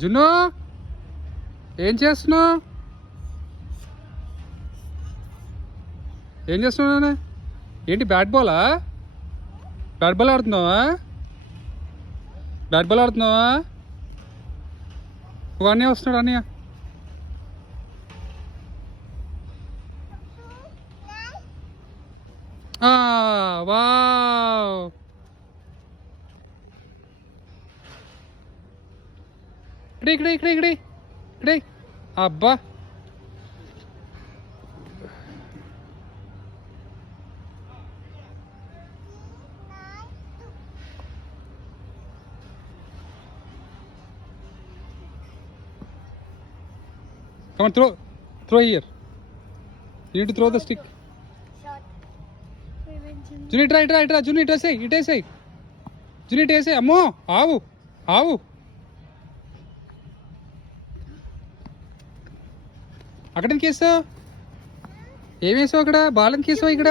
జున్ను ఏం చేస్తున్నావు? ఏం చేస్తున్నావు? ఏంటి బ్యాట్ బాలా? బ్యాట్ బాల్ ఆడుతున్నావా? బ్యాట్ బాల్ ఆడుతున్నావా? ఒక అన్నయ్య వస్తున్నాడు. అన్నయ్య వావ్, ఇక్కడే ఇక్కడే ఇక్కడే ఇక్కడే ఇక్కడే. అబ్బా, come on, throw here. You need to throw the stick. Juni, try. Juni, ఇటేసేయ్. జుని ఇటేసేయ్. అమ్మో, ఆవు. అక్కడ ఎందుకు వేసావు? ఏం వేసావు అక్కడ? బాల్ ఎందుకు వేసావు ఇక్కడ?